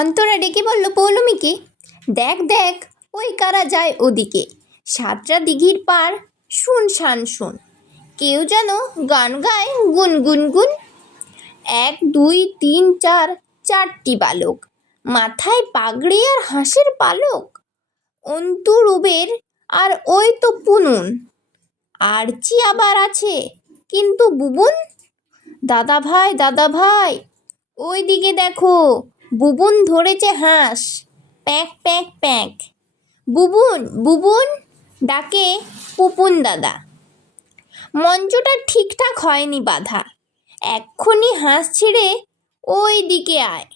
অন্তরা ডেকে বলল পৌলমীকে, দেখ দেখ ওই কারা যায় ওদিকে, সাতটা দিঘির পার, শুনশান শোন, কেউ যেন গান গায় গুনগুন গুন। 1 2 3 4, 4টি বালক, মাথায় পাগড়ি আর হাঁসের পালক। অন্তু রুবের আর ওই তো পুনুন, আরচি আবার আছে, কিন্তু বুবুন। দাদা ভাই ওই দিকে দেখো, বুবুন ধরেছে হাঁস, প্যাঁক প্যাঁক প্যাঁক। বুবুন বুবুন ডাকে পুপুন দাদা। মঞ্চটা ঠিকঠাক হয়নি বাঁধা, এক্ষুনি হাঁস ছেড়ে ওই দিকে আয়,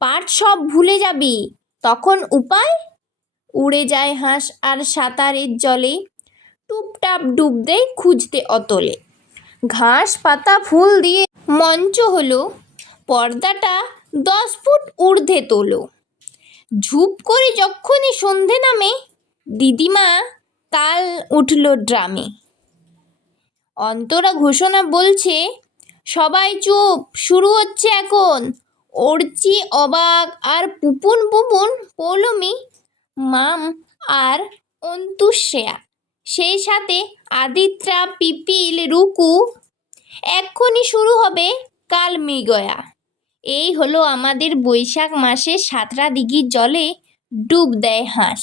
পাট সব ভুলে যাবি, তখন উপায়। উড়ে যায় হাঁস আর সাঁতারের জলে, টুপটাপ ডুব দেয় খুঁজতে অতলে। ঘাস পাতা ফুল দিয়ে মঞ্চ হলো, পর্দাটা 10 ফুট ঊর্ধ্বে তোলো। ঝুপ করে যখনই সন্ধে নামে, দিদিমা তাল উঠল ড্রামে। অন্তরা ঘোষণা বলছে, সবাই চুপ, শুরু হচ্ছে এখন। অর্চি অবাক, আর পুপুন বুবুন, পৌলমী, মাম আর অন্তুশ্রেয়া, সেই সাথে আদিত্রা, পিপিল, রুকু। এক্ষুনি শুরু হবে কাল মৃগয়া। এই হলো আমাদের বৈশাখ মাসে সাতটা দিঘির জলে ডুব দেয় হাঁস।